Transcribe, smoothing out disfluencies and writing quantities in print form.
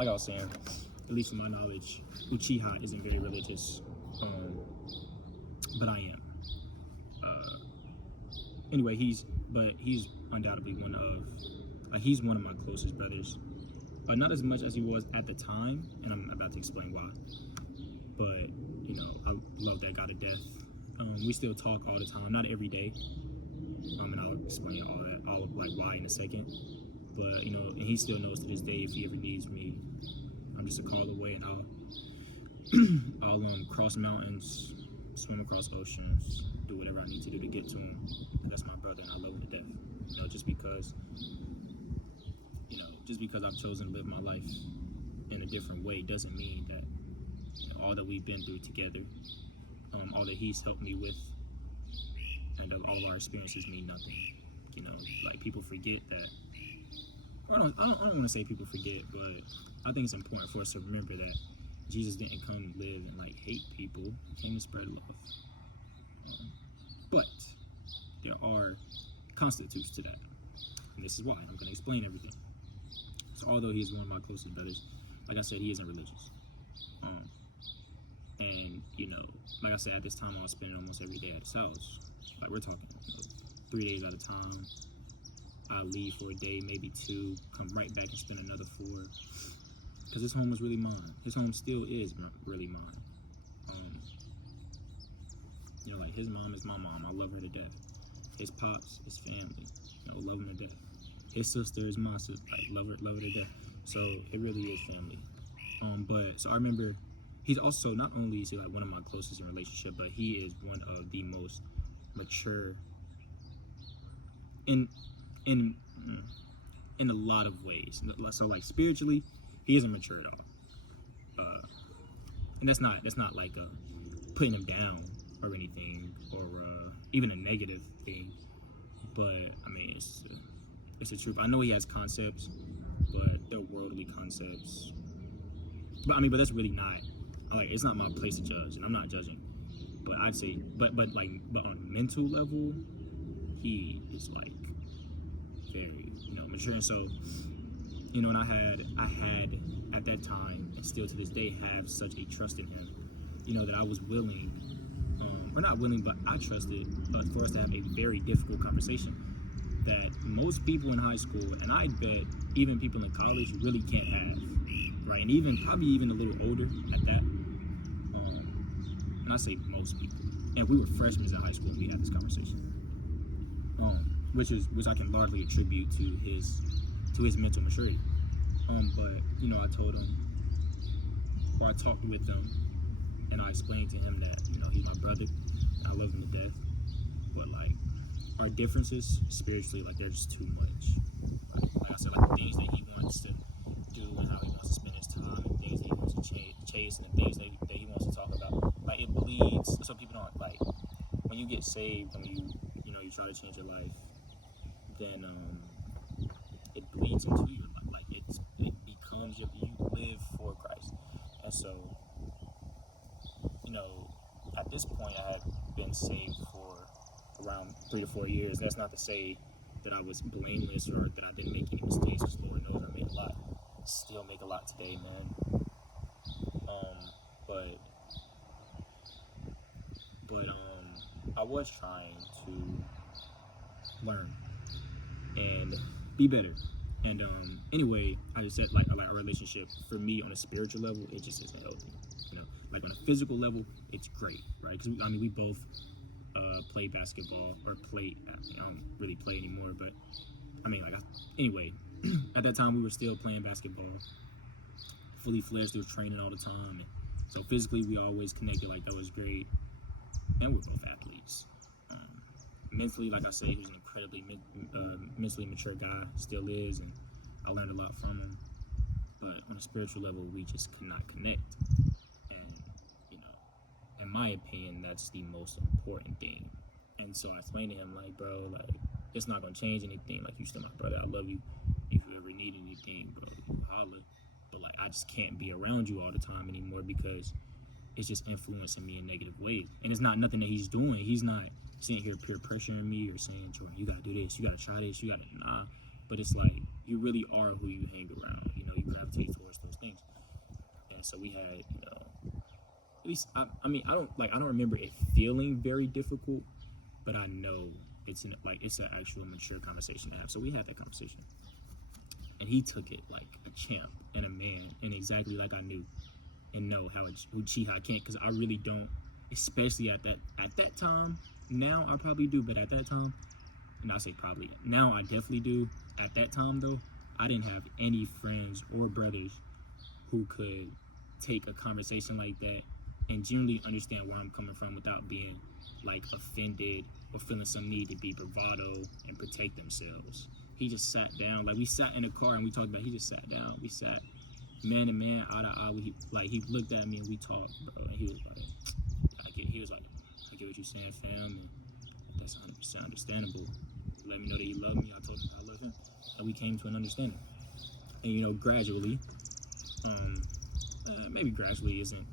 like I was saying, at least from my knowledge, Uchiha isn't very religious, but I am. Anyway, he's undoubtedly he's one of my closest brothers. Not as much as he was at the time, and I'm about to explain why. But I love that guy to death. We still talk all the time, not every day. And I'll explain all why in a second. But and he still knows to this day if he ever needs me, I'm just a call away, and I'll cross mountains, swim across oceans, do whatever I need to do to get to him. That's my brother, and I love him to death. Just because I've chosen to live my life in a different way doesn't mean that all that we've been through together, all that he's helped me with, and all of our experiences mean nothing. People forget that. I don't want to say people forget, but I think it's important for us to remember that Jesus didn't come live and hate people. He came to spread love. But there are constitutes to that, and this is why I'm going to explain everything. So although he's one of my closest brothers, like I said, he isn't religious. And like I said, at this time I was spending almost every day at his house. We're talking 3 days at a time. I leave for a day, maybe 2, come right back and spend another 4. Because his home was really mine. His home still is really mine. His mom is my mom. I love her to death. His pops, his family, love him to death. His sister is my sister. I love her to death. So it really is family. So I remember he's also not only is he one of my closest in relationship, but he is one of the most mature in a lot of ways. So spiritually, he isn't mature at all. And that's not putting him down or anything, or even a negative thing. But it's the truth. I know he has concepts, but they're worldly concepts. But that's really not. It's not my place to judge, and I'm not judging. But I'd say, but on a mental level, he is very mature. And so, and I had at that time, and still to this day, have such a trust in him, that I was willing, or not willing, but I trusted for us to have a very difficult conversation that most people in high school, and I bet even people in college, really can't have, right? And probably even a little older at that. And I say most people. And we were freshmen in high school when we had this conversation, which I can largely attribute to his mental maturity. But I told him, or I talked with him, and I explained to him that he's my brother, and I love him to death. But our differences spiritually, they're just too much. Like I said, the things that he wants to do and how he wants to spend his time, and things that he wants to chase, and the things that he wants to talk about. It bleeds. Some people don't when you get saved, when you try to change your life, then it bleeds into you. It becomes you live for Christ. And so, at this point, I had been saved for around 3 to 4 years. That's not to say that I was blameless or that I didn't make any mistakes, because Lord knows I made a lot. Still make a lot today, man. But I was trying to learn and be better. And anyway, I just said a relationship for me on a spiritual level, it just isn't healthy. On a physical level, it's great, right? Because we both play basketball, or play. I don't really play anymore, but anyway, at that time we were still playing basketball, fully fledged, through training all the time. And so physically, we always connected. That was great, and we're both athletes. Mentally, like I said, he was an incredibly mentally mature guy, still is, and I learned a lot from him. But on a spiritual level, we just could not connect. And, in my opinion, that's the most important thing. And so I explained to him, bro, it's not going to change anything. You still my brother. I love you. If you ever need anything, bro, you holler. But, I just can't be around you all the time anymore, because it's just influencing me in negative ways. And it's not nothing that he's doing. He's not sitting here peer pressuring me or saying, Jordan, you got to do this, you got to try this, you got to, nah. But it's you really are who you hang around. You gravitate towards those things. So we had, at least I mean, I don't remember it feeling very difficult, but I know it's an actual mature conversation to have. So we had that conversation, and he took it like a champ and a man, and exactly like I knew and know how Uchiha can't, because I really don't, especially at that time. Now I probably do, but at that time, and I say probably, now I definitely do. At that time though, I didn't have any friends or brothers who could take a conversation like that and genuinely understand where I'm coming from without being like offended or feeling some need to be bravado and protect themselves. He just sat down, like we sat in the car and we talked about. He just sat down. We sat man to man, eye to eye. He looked at me and we talked, bro. And he was like, I get what you're saying, fam. And that's 100% understandable. Let me know that you love me. I told him I love him, and we came to an understanding. And gradually, maybe gradually isn't